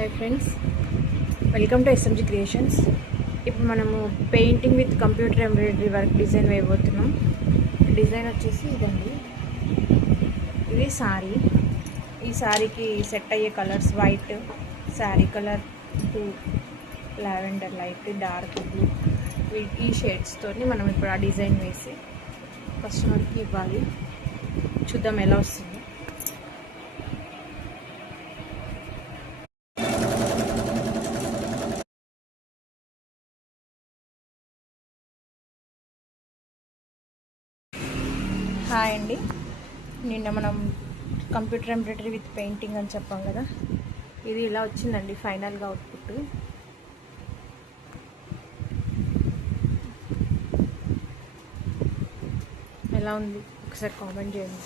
Hi friends, welcome to SMG creations. ఇప్పుడు మనము painting with computer embroidery work design వేయబోతున్నాం. Design వచ్చేసి ఇదండి. ఇది శారీ. ఈ శారీకి సెట్ అయ్యే colours white sari colour, lavender light, dark blue, ఈ షేడ్స్తో మనం ఇప్పుడు ఆ డిజైన్ వేసి కస్టమర్కి ఇవ్వాలి. చూద్దాం ఎలా వస్తుందో. హాయ్ అండి, నిన్న మనం కంప్యూటర్ ఎంబ్రాయిడరీ విత్ పెయింటింగ్ అని చెప్పాం కదా, ఇది ఇలా వచ్చిందండి ఫైనల్గా అవుట్పుట్. ఎలా ఉంది ఒకసారి కామెంట్ చేయండి.